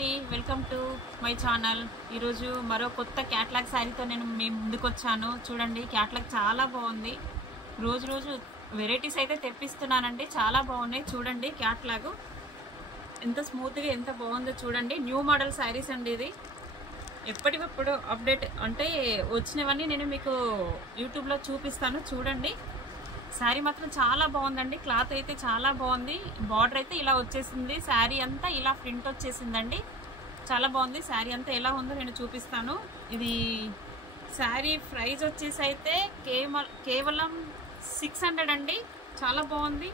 అండి, welcome to my channel. ఈరోజు మరో కొత్త క్యాట్లాగ్ శారీతో నేను మీ ముందుకు వచ్చాను. చూడండి, క్యాట్లాగ్ చాలా బాగుంది. రోజు రోజు వెరైటీస్ అయితే తెప్పిస్తున్నానండి, చాలా బాగున్నాయి. చూడండి క్యాట్లాగ్ ఎంత స్మూత్గా ఎంత బాగుందో చూడండి. న్యూ మోడల్ శారీస్ అండి. ఇది ఎప్పటికప్పుడు అప్డేట్ అంటే వచ్చినవన్నీ నేను మీకు యూట్యూబ్లో చూపిస్తాను. చూడండి, శారీ మాత్రం చాలా బాగుందండి. క్లాత్ అయితే చాలా బాగుంది. బార్డర్ అయితే ఇలా వచ్చేసింది. శారీ అంతా ఇలా ప్రింట్ వచ్చేసిందండి. చాలా బాగుంది. శారీ అంతా ఎలా ఉందో నేను చూపిస్తాను. ఇది శారీ ప్రైస్ వచ్చేసి అయితే కేవలం 600 అండి. చాలా బాగుంది.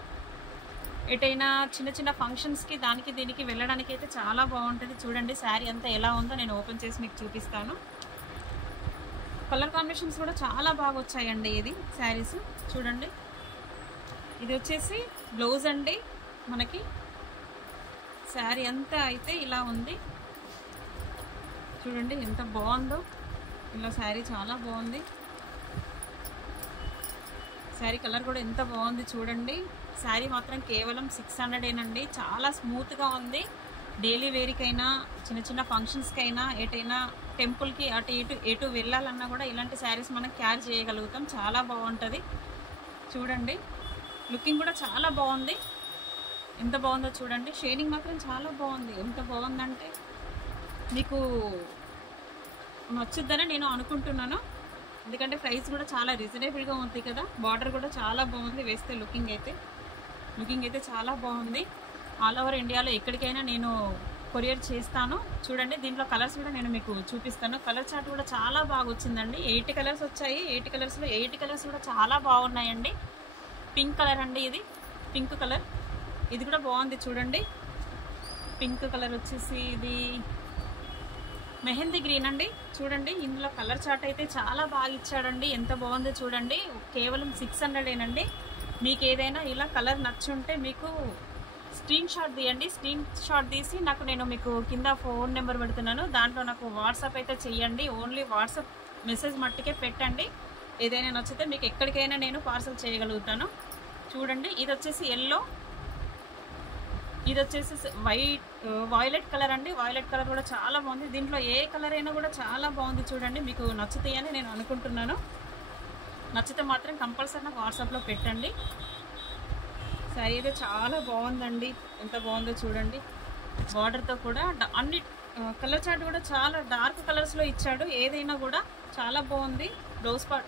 ఎటైనా చిన్న చిన్న ఫంక్షన్స్కి దానికి దీనికి వెళ్ళడానికి అయితే చాలా బాగుంటుంది. చూడండి శారీ అంతా ఎలా ఉందో నేను ఓపెన్ చేసి మీకు చూపిస్తాను. కలర్ కాంబినేషన్స్ కూడా చాలా బాగా వచ్చాయండి. ఇది శారీస్ చూడండి. ఇది వచ్చేసి బ్లౌజ్ అండి. మనకి శారీ అంతా అయితే ఇలా ఉంది. చూడండి ఎంత బాగుందో. ఇలా శారీ చాలా బాగుంది. శారీ కలర్ కూడా ఎంత బాగుంది చూడండి. శారీ మాత్రం కేవలం 600 చాలా స్మూత్గా ఉంది. డైలీ వేర్కైనా చిన్న చిన్న ఫంక్షన్స్కైనా ఎటైనా టెంపుల్కి అటు ఎటు వెళ్ళాలన్నా కూడా ఇలాంటి శారీస్ మనం క్యారీ చేయగలుగుతాం. చాలా బాగుంటుంది. చూడండి, లుకింగ్ కూడా చాలా బాగుంది. ఎంత బాగుందో చూడండి. షేడింగ్ మాత్రం చాలా బాగుంది. ఎంత బాగుందంటే మీకు నచ్చుద్దని నేను అనుకుంటున్నాను. ఎందుకంటే ప్రైస్ కూడా చాలా రీజనబుల్గా ఉంది కదా. బార్డర్ కూడా చాలా బాగుంది. వేస్తే లుకింగ్ అయితే చాలా బాగుంది. ఆల్ ఓవర్ ఇండియాలో ఎక్కడికైనా నేను కొరియర్ చేస్తాను. చూడండి, దీంట్లో కలర్స్ కూడా నేను మీకు చూపిస్తాను. కలర్ చార్ట్ కూడా చాలా బాగా వచ్చిందండి. 8 కలర్స్ వచ్చాయి. 8 కలర్స్లో 8 కలర్స్ కూడా చాలా బాగున్నాయండి. పింక్ కలర్ అండి. ఇది పింక్ కలర్. ఇది కూడా బాగుంది చూడండి. పింక్ కలర్ వచ్చేసి ఇది మెహందీ గ్రీన్ అండి. చూడండి, ఇందులో కలర్ చార్ట్ అయితే చాలా బాగా ఇచ్చాడండి. ఎంత బాగుందో చూడండి. కేవలం 600 మీకు ఏదైనా ఇలా కలర్ నచ్చుంటే మీకు స్క్రీన్ షాట్ తీయండి. స్క్రీన్ షాట్ తీసి నేను మీకు కింద ఫోన్ నెంబర్ పెడుతున్నాను. దాంట్లో నాకు వాట్సాప్ అయితే చెయ్యండి. ఓన్లీ వాట్సాప్ మెసేజ్ మట్టుకే పెట్టండి. ఏదైనా నచ్చితే మీకు ఎక్కడికైనా నేను పార్సల్ చేయగలుగుతాను. చూడండి, ఇది వచ్చేసి ఎల్లో, ఇది వచ్చేసి వైలెట్ కలర్ అండి. వైలెట్ కలర్ కూడా చాలా బాగుంది. దీంట్లో ఏ కలర్ అయినా కూడా చాలా బాగుంది. చూడండి, మీకు నచ్చుతాయని నేను అనుకుంటున్నాను. నచ్చితే మాత్రం కంపల్సరీ నాకు వాట్సాప్లో పెట్టండి. శారీ అయితే చాలా బాగుందండి. ఎంత బాగుందో చూడండి. బార్డర్తో కూడా అన్ని కలర్ చార్ట్ కూడా చాలా డార్క్ కలర్స్లో ఇచ్చాడు. ఏదైనా కూడా చాలా బాగుంది.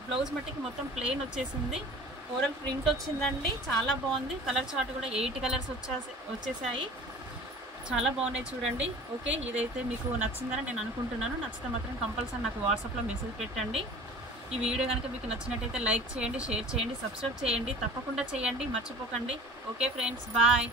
బ్లౌజ్ మట్టికి మొత్తం ప్లెయిన్ వచ్చేసింది. ఓవరాల్ ప్రింట్ వచ్చిందండి. చాలా బాగుంది. కలర్ చార్ట్ కూడా 8 కలర్స్ వచ్చేసాయి. చాలా బాగున్నాయి చూడండి. ఓకే, ఇదైతే మీకు నచ్చిందని నేను అనుకుంటున్నాను. నచ్చితే మాత్రం కంపల్సరీ నాకు వాట్సాప్లో మెసేజ్ పెట్టండి. ఈ వీడియో కనుక మీకు నచ్చినట్టయితే లైక్ చేయండి, షేర్ చేయండి, సబ్స్క్రైబ్ చేయండి. తప్పకుండా చేయండి, మర్చిపోకండి. Okay friends, bye.